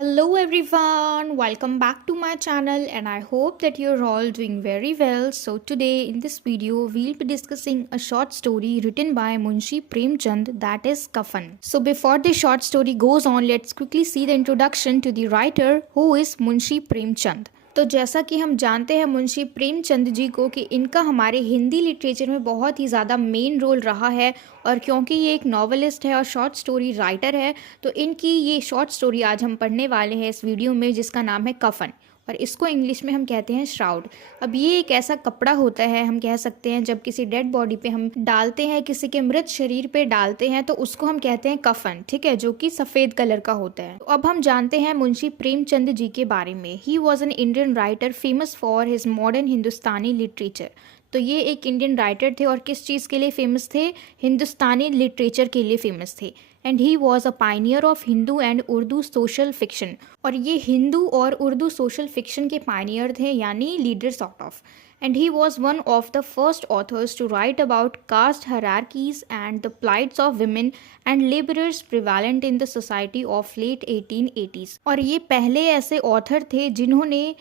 Hello everyone, welcome back to my channel and I hope that you're all doing very well. So today in this video we'll be discussing a short story written by Munshi Premchand, that is Kafan. So before the short story goes on, let's quickly see the introduction to the writer who is Munshi Premchand. तो जैसा कि हम जानते हैं मुंशी प्रेमचंद जी को कि इनका हमारे हिंदी लिटरेचर में बहुत ही ज़्यादा मेन रोल रहा है। और क्योंकि ये एक नॉवलिस्ट है और शॉर्ट स्टोरी राइटर है, तो इनकी ये शॉर्ट स्टोरी आज हम पढ़ने वाले हैं इस वीडियो में, जिसका नाम है कफन, और इसको इंग्लिश में हम कहते हैं श्राउड। अब ये एक ऐसा कपड़ा होता है, हम कह सकते हैं जब किसी डेड बॉडी पे हम डालते हैं, किसी के मृत शरीर पे डालते हैं, तो उसको हम कहते हैं कफन, ठीक है, जो कि सफ़ेद कलर का होता है। तो अब हम जानते हैं मुंशी प्रेमचंद जी के बारे में। He was an Indian writer famous for his modern Hindustani literature. तो ये एक इंडियन राइटर थे और किस चीज़ के लिए फेमस थे? हिंदुस्तानी लिटरेचर के लिए फेमस थे। And he was a pioneer of Hindu and Urdu social fiction. और ये हिंदू और उर्दू सोशल फिक्शन के पाइनियर थे, यानी leader sort of. And he was one of the first authors to write about caste hierarchies and the plights of women and labourers prevalent in the society of late 1880s। और ये पहले ऐसे author थे जिन्होंने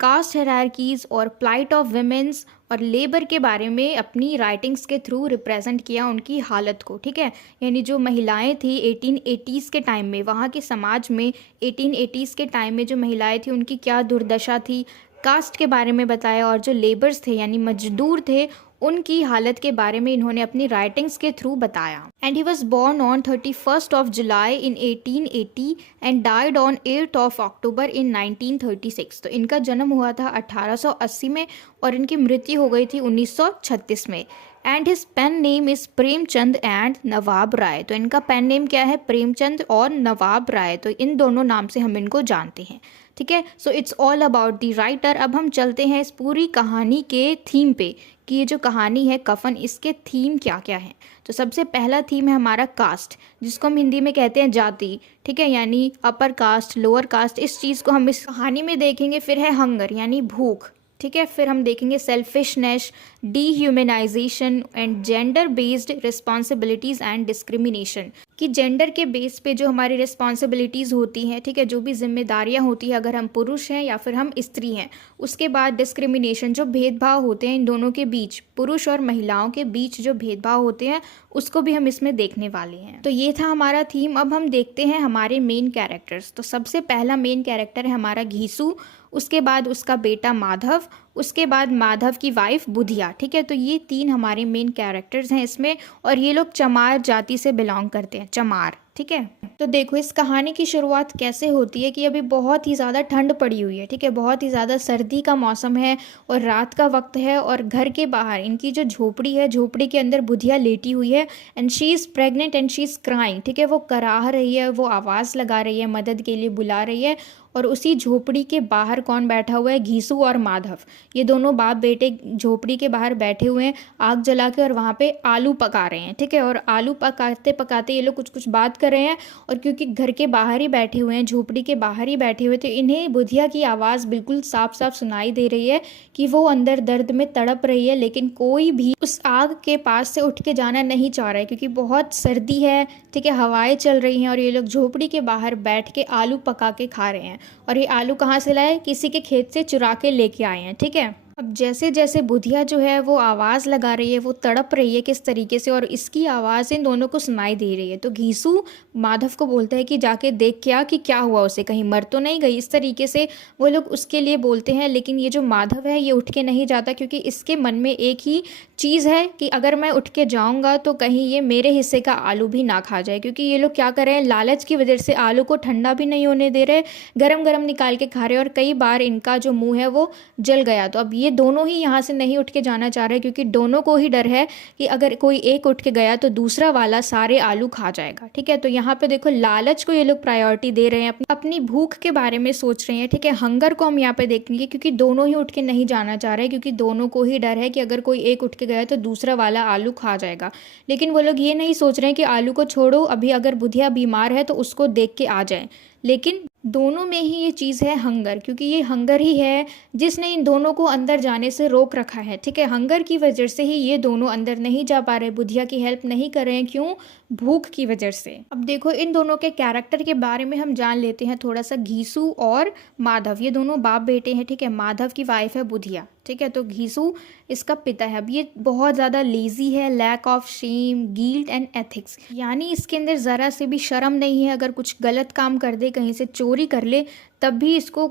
caste hierarchies और plight of women's और labour के बारे में अपनी राइटिंग्स के थ्रू रिप्रेजेंट किया उनकी हालत को, ठीक है। यानी जो महिलाएं थी 1880s के टाइम में, वहाँ के समाज में 1880s के टाइम में जो महिलाएं थी उनकी क्या दुर्दशा थी, कास्ट के बारे में बताया। और जो लेबर्स थे यानी मजदूर थे, उनकी हालत के बारे में इन्होंने अपनी राइटिंग्स के थ्रू बताया। And he was born on 31st of July in 1880 and died on 8th of October in 1936। तो इनका जन्म हुआ था 1880 में और इनकी मृत्यु हो गई थी 1936 में। And his pen name is Premchand and Nawab Rai. तो इनका पेन नेम क्या है? प्रेमचंद और नवाब राय। तो इन दोनों नाम से हम इनको जानते हैं, ठीक है। So it's all about the writer. अब हम चलते हैं इस पूरी कहानी के थीम पे कि ये जो कहानी है कफन, इसके थीम क्या क्या हैं। तो सबसे पहला थीम है हमारा कास्ट, जिसको हम हिंदी में कहते हैं जाति, ठीक है, यानी अपर कास्ट, लोअर कास्ट। इस चीज़ को हम इस कहानी में देखेंगे। फिर है हंगर, यानी भूख, ठीक है। फिर हम देखेंगे selfishness, dehumanisation and gender based responsibilities and discrimination, कि जेंडर के बेस पे जो हमारी रिस्पॉन्सिबिलिटीज़ होती हैं, ठीक है, जो भी जिम्मेदारियां होती हैं, अगर हम पुरुष हैं या फिर हम स्त्री हैं। उसके बाद डिस्क्रिमिनेशन, जो भेदभाव होते हैं इन दोनों के बीच, पुरुष और महिलाओं के बीच जो भेदभाव होते हैं, उसको भी हम इसमें देखने वाले हैं। तो ये था हमारा थीम। अब हम देखते हैं हमारे मेन कैरेक्टर्स। तो सबसे पहला मेन कैरेक्टर है हमारा घीसू, उसके बाद उसका बेटा माधव, उसके बाद माधव की वाइफ बुधिया, ठीक है। तो ये तीन हमारे मेन कैरेक्टर्स हैं इसमें, और ये लोग चमार जाति से बिलोंग करते हैं, चमार, ठीक है। तो देखो इस कहानी की शुरुआत कैसे होती है कि अभी बहुत ही ज़्यादा ठंड पड़ी हुई है, ठीक है, बहुत ही ज़्यादा सर्दी का मौसम है और रात का वक्त है, और घर के बाहर इनकी जो झोपड़ी है, झोपड़ी के अंदर बुधिया लेटी हुई है। And she is pregnant and she is crying, ठीक है, वो कराह रही है, वो आवाज़ लगा रही है, मदद के लिए बुला रही है। और उसी झोपड़ी के बाहर कौन बैठा हुआ है? घीसू और माधव। ये दोनों बाप बेटे झोपड़ी के बाहर बैठे हुए हैं आग जला के, और वहाँ पे आलू पका रहे हैं, ठीक है। और आलू पकाते पकाते ये लोग कुछ कुछ बात कर रहे हैं, और क्योंकि घर के बाहर ही बैठे हुए हैं, झोपड़ी के बाहर ही बैठे हुए, तो इन्हें बुधिया की आवाज़ बिल्कुल साफ साफ सुनाई दे रही है कि वो अंदर दर्द में तड़प रही है, लेकिन कोई भी उस आग के पास से उठ के जाना नहीं चाह रहा है क्योंकि बहुत सर्दी है, ठीक है, हवाएं चल रही हैं, और ये लोग झोपड़ी के बाहर बैठ के आलू पका के खा रहे हैं। और ये आलू कहाँ से लाए? किसी के खेत से चुरा के लेके आए हैं, ठीक है। अब जैसे जैसे बुधिया जो है वो आवाज़ लगा रही है, वो तड़प रही है किस तरीके से, और इसकी आवाज़ इन दोनों को सुनाई दे रही है। तो घीसू माधव को बोलता है कि जाके देख क्या कि क्या हुआ उसे, कहीं मर तो नहीं गई। इस तरीके से वो लोग उसके लिए बोलते हैं, लेकिन ये जो माधव है ये उठ के नहीं जाता, क्योंकि इसके मन में एक ही चीज़ है कि अगर मैं उठ के जाऊँगा तो कहीं ये मेरे हिस्से का आलू भी ना खा जाए। क्योंकि ये लोग क्या कर रहे हैं, लालच की वजह से आलू को ठंडा भी नहीं होने दे रहे, गरम गरम निकाल के खा रहे हैं, और कई बार इनका जो मुँह है वो जल गया। तो अब ये दोनों ही यहाँ से नहीं उठ के जाना चाह रहे, क्योंकि दोनों को ही डर है कि अगर कोई एक उठ के गया तो दूसरा वाला सारे आलू खा जाएगा, ठीक है। तो यहाँ पे देखो लालच को ये लोग प्रायोरिटी दे रहे हैं, अपनी भूख के बारे में सोच रहे हैं, ठीक है। हंगर को हम यहाँ पे देखेंगे क्योंकि दोनों ही उठ के नहीं जाना चाह रहे, क्योंकि दोनों को ही डर है कि अगर कोई एक उठ के गया तो दूसरा वाला आलू खा जाएगा। लेकिन वो लोग ये नहीं सोच रहे हैं कि आलू को छोड़ो, अभी अगर बुधिया बीमार है तो उसको देख के आ जाए। लेकिन दोनों में ही ये चीज़ है हंगर, क्योंकि ये हंगर ही है जिसने इन दोनों को अंदर जाने से रोक रखा है, ठीक है। हंगर की वजह से ही ये दोनों अंदर नहीं जा पा रहे, बुधिया की हेल्प नहीं कर रहे हैं। क्यों? भूख की वजह से। अब देखो इन दोनों के कैरेक्टर के बारे में हम जान लेते हैं थोड़ा सा। घीसू और माधव ये दोनों बाप बेटे हैं, ठीक है। माधव की वाइफ है बुधिया, ठीक है। तो घीसू इसका पिता है। अब ये बहुत ज़्यादा लेजी है, lack of shame, guilt and ethics, यानी इसके अंदर ज़रा से भी शर्म नहीं है। अगर कुछ गलत काम कर दे, कहीं से चोरी कर ले, तब भी इसको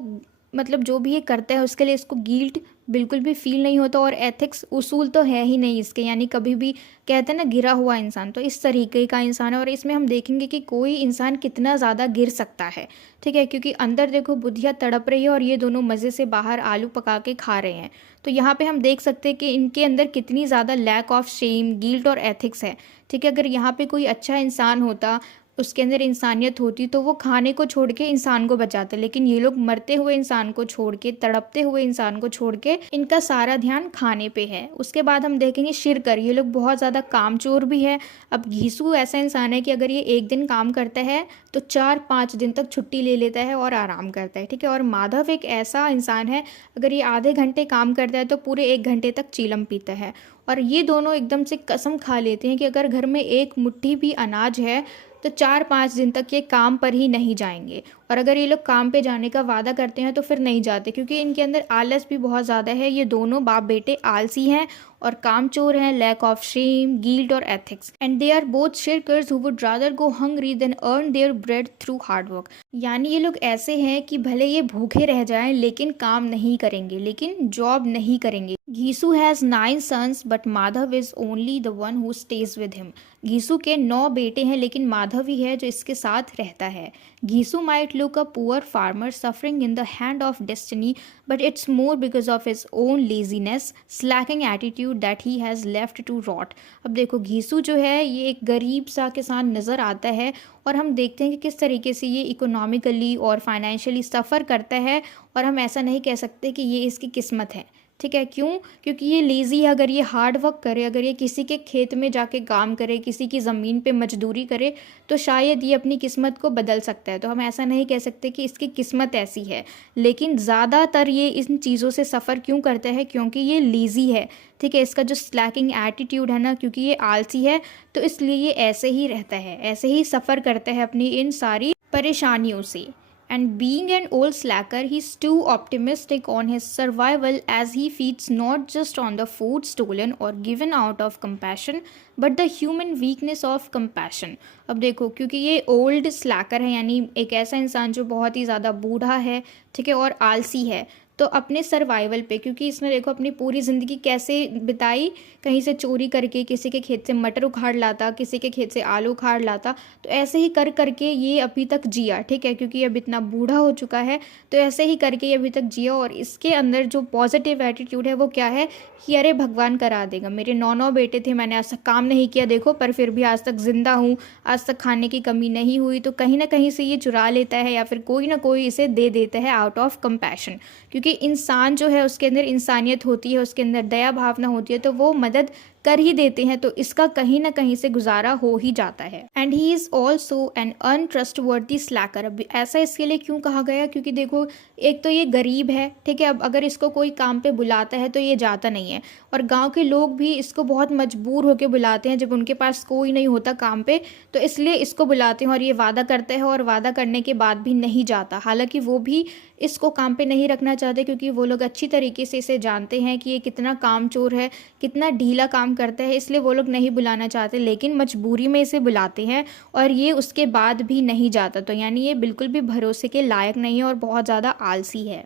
मतलब जो भी ये करता है उसके लिए इसको गिल्ट बिल्कुल भी फील नहीं होता। और एथिक्स उसूल तो है ही नहीं इसके, यानी कभी भी कहते हैं ना गिरा हुआ इंसान, तो इस तरीके का इंसान है। और इसमें हम देखेंगे कि कोई इंसान कितना ज़्यादा गिर सकता है, ठीक है। क्योंकि अंदर देखो बुधिया तड़प रही है और ये दोनों मज़े से बाहर आलू पका के खा रहे हैं। तो यहाँ पे हम देख सकते हैं कि इनके अंदर कितनी ज़्यादा लैक ऑफ शेम, गिल्ट और एथिक्स है, ठीक है। अगर यहाँ पे कोई अच्छा इंसान होता, उसके अंदर इंसानियत होती, तो वो खाने को छोड़ के इंसान को बचाते। लेकिन ये लोग मरते हुए इंसान को छोड़ के, तड़पते हुए इंसान को छोड़ के, इनका सारा ध्यान खाने पे है। उसके बाद हम देखेंगे शिरकर, ये लोग बहुत ज़्यादा कामचोर भी है। अब घीसू ऐसा इंसान है कि अगर ये एक दिन काम करता है तो 4-5 दिन तक छुट्टी ले लेता है और आराम करता है, ठीक है। और माधव एक ऐसा इंसान है, अगर ये आधे घंटे काम करता है तो पूरे 1 घंटे तक चीलम पीता है। और ये दोनों एकदम से कसम खा लेते हैं कि अगर घर में एक मुट्ठी भी अनाज है तो 4-5 दिन तक ये काम पर ही नहीं जाएंगे। और अगर ये लोग काम पे जाने का वादा करते हैं तो फिर नहीं जाते, क्योंकि इनके अंदर आलस भी बहुत ज़्यादा है। ये दोनों बाप बेटे आलसी हैं और कामचोर हैं, लैक ऑफ शेम, गिल्ट और ethics, and they are both shirkers who would rather go hungry than earn their bread through hard work. यानी ये लोग ऐसे हैं कि भले ये भूखे रह जाएं लेकिन काम नहीं करेंगे, लेकिन जॉब नहीं करेंगे। Ghisu has 9 sons but Madhav is only the one who stays with him. Ghisu के 9 बेटे हैं लेकिन माधव ही है जो इसके साथ रहता है। Ghisu might look a poor farmer suffering in the hand of destiny, but it's more because of his own laziness, slacking attitude that he has left to rot। अब देखो घीसू जो है ये एक गरीब सा किसान नज़र आता है, और हम देखते हैं कि किस तरीके से ये इकोनॉमिकली और फाइनेंशियली सफ़र करता है। और हम ऐसा नहीं कह सकते कि ये इसकी किस्मत है, ठीक है। क्यों? क्योंकि ये लेज़ी है। अगर ये हार्ड वर्क करे, अगर ये किसी के खेत में जाके काम करे, किसी की ज़मीन पे मजदूरी करे, तो शायद ये अपनी किस्मत को बदल सकता है। तो हम ऐसा नहीं कह सकते कि इसकी किस्मत ऐसी है, लेकिन ज़्यादातर ये इन चीज़ों से सफ़र क्यों करता है? क्योंकि ये लेज़ी है, ठीक है। इसका जो स्लैकिंग एटीट्यूड है ना, क्योंकि ये आलसी है, तो इसलिए ये ऐसे ही रहता है, ऐसे ही सफ़र करता है अपनी इन सारी परेशानियों से। And being an old slacker, he's too optimistic on his survival as he feeds not just on the food stolen or given out of compassion, but the human weakness of compassion। अब देखो क्योंकि ये old स्लैकर है, यानी एक ऐसा इंसान जो बहुत ही ज़्यादा बूढ़ा है, ठीक है, और आलसी है, तो अपने सर्वाइवल पे, क्योंकि इसने देखो अपनी पूरी ज़िंदगी कैसे बिताई, कहीं से चोरी करके किसी के खेत से मटर उखाड़ लाता, किसी के खेत से आलू उखाड़ लाता। तो ऐसे ही कर करके ये अभी तक जिया, ठीक है, क्योंकि अब इतना बूढ़ा हो चुका है, तो ऐसे ही करके ये अभी तक जिया। और इसके अंदर जो पॉजिटिव एटीट्यूड है वो क्या है कि अरे भगवान करा देगा, मेरे 9 बेटे थे, मैंने आज तक काम नहीं किया देखो, पर फिर भी आज तक ज़िंदा हूँ, आज तक खाने की कमी नहीं हुई। तो कहीं ना कहीं से ये चुरा लेता है या फिर कोई ना कोई इसे दे देता है आउट ऑफ कंपैशन। क्योंकि इंसान जो है उसके अंदर इंसानियत होती है, उसके अंदर दया भावना होती है, तो वो मदद कर ही देते हैं, तो इसका कहीं ना कहीं से गुजारा हो ही जाता है। And he is also an untrustworthy slacker. अब ऐसा इसके लिए क्यों कहा गया? क्योंकि देखो एक तो ये गरीब है, ठीक है, अब अगर इसको कोई काम पे बुलाता है तो ये जाता नहीं है, और गांव के लोग भी इसको बहुत मजबूर होकर बुलाते हैं जब उनके पास कोई नहीं होता काम पे, तो इसलिए इसको बुलाते हैं। और ये वादा करता है और वादा करने के बाद भी नहीं जाता, हालांकि वो भी इसको काम पे नहीं रखना चाहते, क्योंकि वो लोग अच्छी तरीके से इसे जानते हैं कि ये कितना कामचोर है, कितना ढीला काम करता है, इसलिए वो लोग नहीं बुलाना चाहते, लेकिन मजबूरी में इसे बुलाते हैं और ये उसके बाद भी नहीं जाता। तो यानी ये बिल्कुल भी भरोसे के लायक नहीं है और बहुत ज़्यादा आलसी है।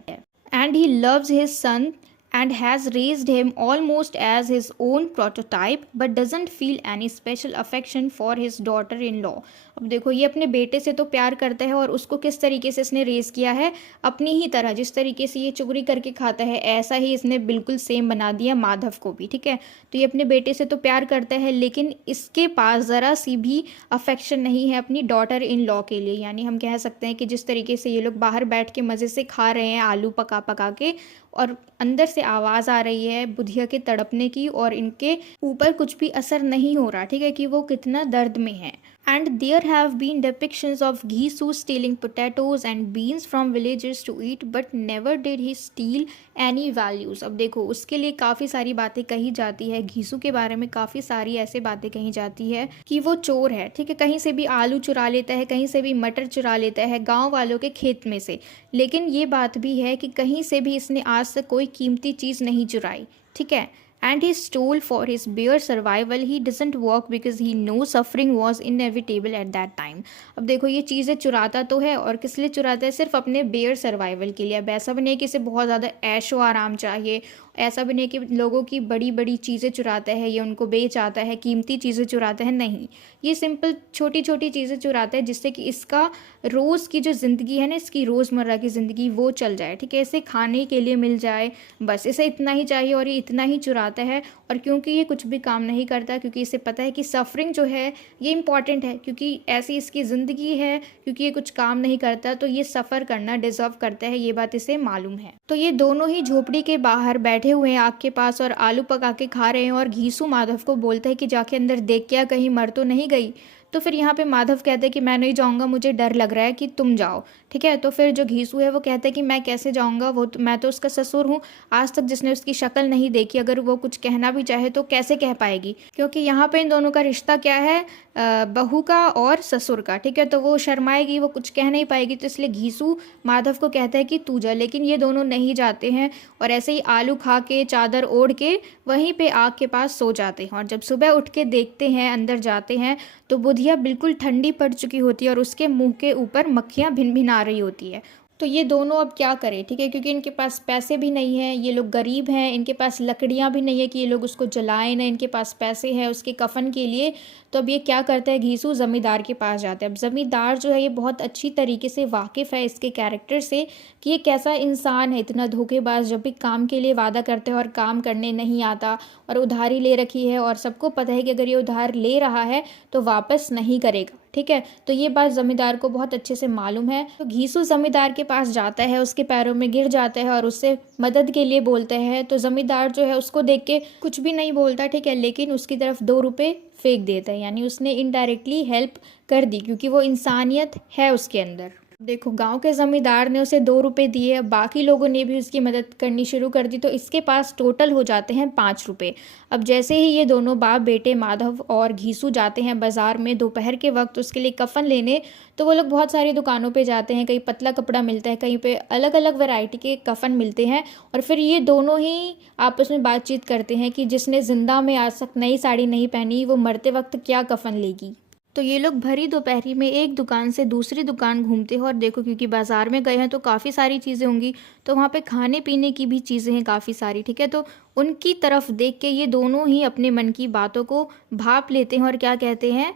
And he loves his son and has raised him almost as his own prototype but doesn't feel any special affection for his daughter-in-law। अब देखो ये अपने बेटे से तो प्यार करता है और उसको किस तरीके से इसने रेस किया है, अपनी ही तरह, जिस तरीके से ये चोरी करके खाता है ऐसा ही इसने बिल्कुल सेम बना दिया माधव को भी, ठीक है। तो ये अपने बेटे से तो प्यार करता है, लेकिन इसके पास ज़रा सी भी अफेक्शन नहीं है अपनी डॉटर इन लॉ के लिए। यानी हम कह सकते हैं कि जिस तरीके से ये लोग बाहर बैठ के मज़े से खा रहे हैं आलू पका पका के, और अंदर से आवाज़ आ रही है बुधिया के तड़पने की, और इनके ऊपर कुछ भी असर नहीं हो रहा, ठीक है, कि वो कितना दर्द में है। And there have been depictions of Gisu stealing potatoes and beans from villagers to eat, but never did he steal any values. अब देखो उसके लिए काफ़ी सारी बातें कही जाती है, घीसू के बारे में काफ़ी सारी ऐसे बातें कही जाती है कि वो चोर है, ठीक है, कहीं से भी आलू चुरा लेता है, कहीं से भी मटर चुरा लेता है गांव वालों के खेत में से। लेकिन ये बात भी है कि कहीं से भी इसने आज तक कोई कीमती चीज़ नहीं चुराई, ठीक है। And he stole for his bare survival. He doesn't work because he knows suffering was inevitable at that time. अब देखो ये चीज़ें चुराता तो है, और किस लिए चुराता है? सिर्फ अपने बेयर सर्वाइवल के लिए। अब ऐसा भी नहीं कि इसे बहुत ज़्यादा ऐशो आराम चाहिए, ऐसा भी नहीं कि लोगों की बड़ी बड़ी चीज़ें चुराता है, ये उनको बेच आता है, कीमती चीज़ें चुराता है, नहीं। ये सिंपल छोटी छोटी चीज़ें चुराता है जिससे कि इसका रोज़ की जो ज़िंदगी है ना, इसकी रोज़मर्रा की ज़िंदगी वो चल जाए, ठीक है, इसे खाने के लिए मिल जाए, बस इसे इतना ही चाहिए और ये इतना ही चुराता है। और क्योंकि ये कुछ भी काम नहीं करता, क्योंकि इसे पता है कि सफरिंग जो है ये इम्पॉर्टेंट है, क्योंकि ऐसी इसकी ज़िंदगी है, क्योंकि ये कुछ काम नहीं करता तो ये सफ़र करना डिज़र्व करता है, ये बात इसे मालूम है। तो ये दोनों ही झोपड़ी के बाहर बैठे हुए हैं आग के पास और आलू पका के खा रहे हैं, और घीसू माधव को बोलता है कि जाके अंदर देख क्या कहीं मर तो नहीं गई। तो फिर यहाँ पे माधव कहते हैं कि मैं नहीं जाऊँगा, मुझे डर लग रहा है कि तुम जाओ, ठीक है। तो फिर जो घीसू है वो कहता है कि मैं कैसे जाऊँगा, मैं तो उसका ससुर हूँ, आज तक जिसने उसकी शक्ल नहीं देखी, अगर वो कुछ कहना भी चाहे तो कैसे कह पाएगी, क्योंकि यहाँ पे इन दोनों का रिश्ता क्या है, बहू का और ससुर का, ठीक है। तो वो शर्माएगी, वो कुछ कह नहीं पाएगी, तो इसलिए घीसू माधव को कहता है कि तू जा। लेकिन ये दोनों नहीं जाते हैं और ऐसे ही आलू खा के चादर ओढ़ के वहीं पे आग के पास सो जाते हैं। और जब सुबह उठ के देखते हैं, अंदर जाते हैं, तो बुधिया बिल्कुल ठंडी पड़ चुकी होती है और उसके मुंह के ऊपर मक्खियाँ भिनभिना रही होती है। तो ये दोनों अब क्या करें, ठीक है, क्योंकि इनके पास पैसे भी नहीं हैं, ये लोग गरीब हैं, इनके पास लकड़ियाँ भी नहीं है कि ये लोग उसको जलाएं, ना इनके पास पैसे हैं उसके कफन के लिए। तो अब ये क्या करता है, घीसू ज़मींदार के पास जाता है। अब ज़मींदार जो है ये बहुत अच्छी तरीके से वाकिफ़ है इसके कैरेक्टर से कि ये कैसा इंसान है, इतना धोखेबाज, जब भी काम के लिए वादा करते हैं और काम करने नहीं आता, और उधारी ले रखी है और सबको पता है कि अगर ये उधार ले रहा है तो वापस नहीं करेगा, ठीक है। तो ये बात ज़मींदार को बहुत अच्छे से मालूम है। तो घीसू ज़मींदार के पास जाता है, उसके पैरों में गिर जाता है और उससे मदद के लिए बोलता है। तो ज़मींदार जो है उसको देख के कुछ भी नहीं बोलता, ठीक है, लेकिन उसकी तरफ 2 रुपये फेंक देता है, यानी उसने इनडायरेक्टली हेल्प कर दी, क्योंकि वो इंसानियत है उसके अंदर। देखो गांव के ज़मींदार ने उसे 2 रुपये दिए, अब बाकी लोगों ने भी उसकी मदद करनी शुरू कर दी, तो इसके पास टोटल हो जाते हैं 5 रुपये। अब जैसे ही ये दोनों बाप बेटे माधव और घीसू जाते हैं बाज़ार में दोपहर के वक्त उसके लिए कफ़न लेने, तो वो लोग बहुत सारी दुकानों पे जाते हैं, कहीं पतला कपड़ा मिलता है, कहीं पे अलग अलग वैरायटी के कफ़न मिलते हैं। और फिर ये दोनों ही आपस में बातचीत करते हैं कि जिसने ज़िंदा में आज तक नई साड़ी नहीं पहनी, वो मरते वक्त क्या कफ़न लेगी। तो ये लोग भरी दोपहरी में एक दुकान से दूसरी दुकान घूमते हैं, और देखो क्योंकि बाज़ार में गए हैं तो काफ़ी सारी चीज़ें होंगी, तो वहाँ पे खाने पीने की भी चीज़ें हैं काफ़ी सारी, ठीक है। तो उनकी तरफ देख के ये दोनों ही अपने मन की बातों को भाप लेते हैं और क्या कहते हैं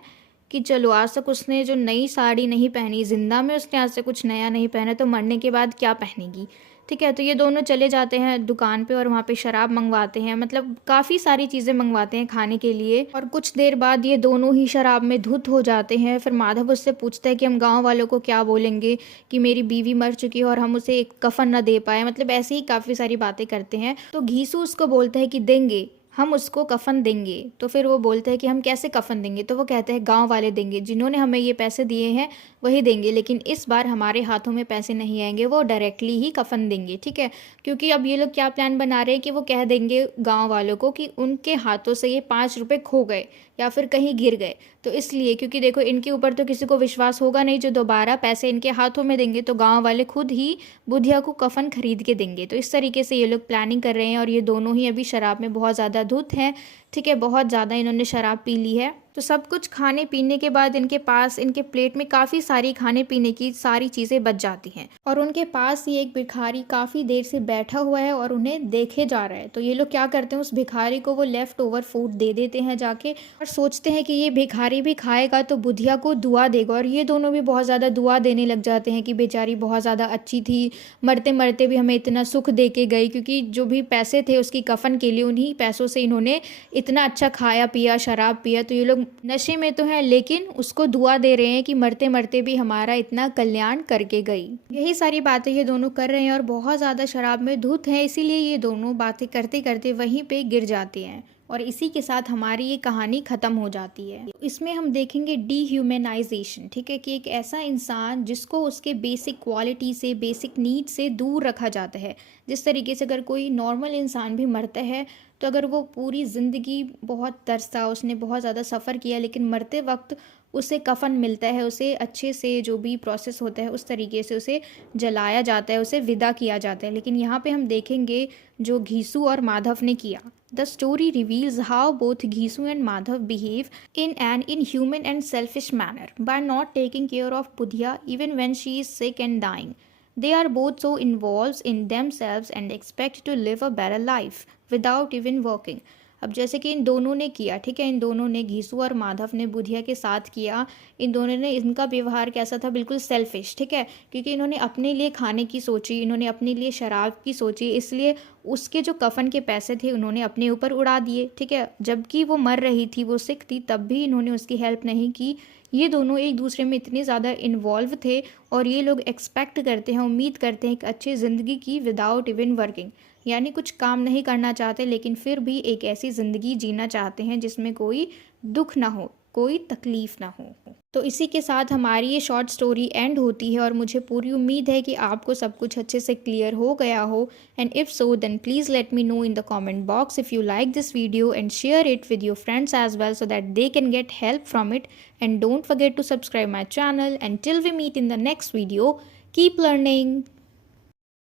कि चलो आज तक उसने जो नई साड़ी नहीं पहनी, जिंदा में उसने आज तक कुछ नया नहीं पहना, तो मरने के बाद क्या पहनेगी, ठीक है। तो ये दोनों चले जाते हैं दुकान पे और वहाँ पे शराब मंगवाते हैं, मतलब काफ़ी सारी चीज़ें मंगवाते हैं खाने के लिए। और कुछ देर बाद ये दोनों ही शराब में धुत हो जाते हैं। फिर माधव उससे पूछता है कि हम गांव वालों को क्या बोलेंगे कि मेरी बीवी मर चुकी है और हम उसे एक कफन न दे पाए, मतलब ऐसे ही काफ़ी सारी बातें करते हैं। तो घीसू उसको बोलता है कि देंगे, हम उसको कफन देंगे। तो फिर वो बोलते हैं कि हम कैसे कफन देंगे, तो वो कहते हैं गांव वाले देंगे, जिन्होंने हमें ये पैसे दिए हैं वही देंगे, लेकिन इस बार हमारे हाथों में पैसे नहीं आएंगे, वो डायरेक्टली ही कफन देंगे, ठीक है। क्योंकि अब ये लोग क्या प्लान बना रहे हैं कि वो कह देंगे गांव वालों को कि उनके हाथों से ये 5 रुपये खो गए या फिर कहीं गिर गए, तो इसलिए क्योंकि देखो इनके ऊपर तो किसी को विश्वास होगा नहीं जो दोबारा पैसे इनके हाथों में देंगे, तो गांव वाले खुद ही बुधिया को कफन खरीद के देंगे। तो इस तरीके से ये लोग प्लानिंग कर रहे हैं, और ये दोनों ही अभी शराब में बहुत ज़्यादा धुत हैं, ठीक है, बहुत ज़्यादा इन्होंने शराब पी ली है। तो सब कुछ खाने पीने के बाद इनके पास इनके प्लेट में काफ़ी सारी खाने पीने की सारी चीज़ें बच जाती हैं, और उनके पास ही एक भिखारी काफ़ी देर से बैठा हुआ है और उन्हें देखे जा रहा है। तो ये लोग क्या करते हैं, उस भिखारी को वो लेफ़्ट ओवर फूड दे देते हैं जाके, और सोचते हैं कि ये भिखारी भी खाएगा तो बुधिया को दुआ देगा। और ये दोनों भी बहुत ज़्यादा दुआ देने लग जाते हैं कि बेचारी बहुत ज़्यादा अच्छी थी, मरते मरते भी हमें इतना सुख दे के गई, क्योंकि जो भी पैसे थे उसकी कफन के लिए उन्हीं पैसों से इन्होंने इतना अच्छा खाया पिया, शराब पिया। तो ये लोग नशे में तो हैं, लेकिन उसको दुआ दे रहे हैं कि मरते मरते भी हमारा इतना कल्याण करके गई। यही सारी बातें ये दोनों कर रहे हैं और बहुत ज़्यादा शराब में धुत हैं, इसीलिए ये दोनों बातें करते करते वहीं पे गिर जाते हैं। और इसी के साथ हमारी ये कहानी ख़त्म हो जाती है। इसमें हम देखेंगे डीह्यूमनाइजेशन, ठीक है, कि एक ऐसा इंसान जिसको उसके बेसिक क्वालिटी से, बेसिक नीड से दूर रखा जाता है। जिस तरीके से अगर कोई नॉर्मल इंसान भी मरता है तो अगर वो पूरी ज़िंदगी बहुत तरसा, उसने बहुत ज़्यादा सफ़र किया, लेकिन मरते वक्त उसे कफन मिलता है, उसे अच्छे से जो भी प्रोसेस होता है उस तरीके से उसे जलाया जाता है, उसे विदा किया जाता है। लेकिन यहाँ पे हम देखेंगे जो घीसू और माधव ने किया। The story reveals how both Ghisu and Madhav behave in an inhuman and selfish manner by not taking care of Budhya even when she is sick and dying. They are both so involved in themselves and expect to live a better life without even working. अब जैसे कि इन दोनों ने किया, ठीक है, इन दोनों ने, घीसू और माधव ने बुधिया के साथ किया। इन दोनों ने, इनका व्यवहार कैसा था, बिल्कुल सेल्फिश, ठीक है, क्योंकि इन्होंने अपने लिए खाने की सोची, इन्होंने अपने लिए शराब की सोची, इसलिए उसके जो कफन के पैसे थे उन्होंने अपने ऊपर उड़ा दिए, ठीक है। जबकि वो मर रही थी, वो सिक थी, तब भी इन्होंने उसकी हेल्प नहीं की। ये दोनों एक दूसरे में इतने ज़्यादा इन्वॉल्व थे और ये लोग एक्सपेक्ट करते हैं, उम्मीद करते हैं एक अच्छी ज़िंदगी की विदाउट इवन वर्किंग, यानी कुछ काम नहीं करना चाहते लेकिन फिर भी एक ऐसी ज़िंदगी जीना चाहते हैं जिसमें कोई दुख ना हो, कोई तकलीफ़ ना हो। तो इसी के साथ हमारी ये शॉर्ट स्टोरी एंड होती है और मुझे पूरी उम्मीद है कि आपको सब कुछ अच्छे से क्लियर हो गया हो। And if so then please let me know in the comment box if you like this video and share it with your friends as well so that they can get help from it. And don't forget to subscribe my channel. Until we meet in the next video, keep learning.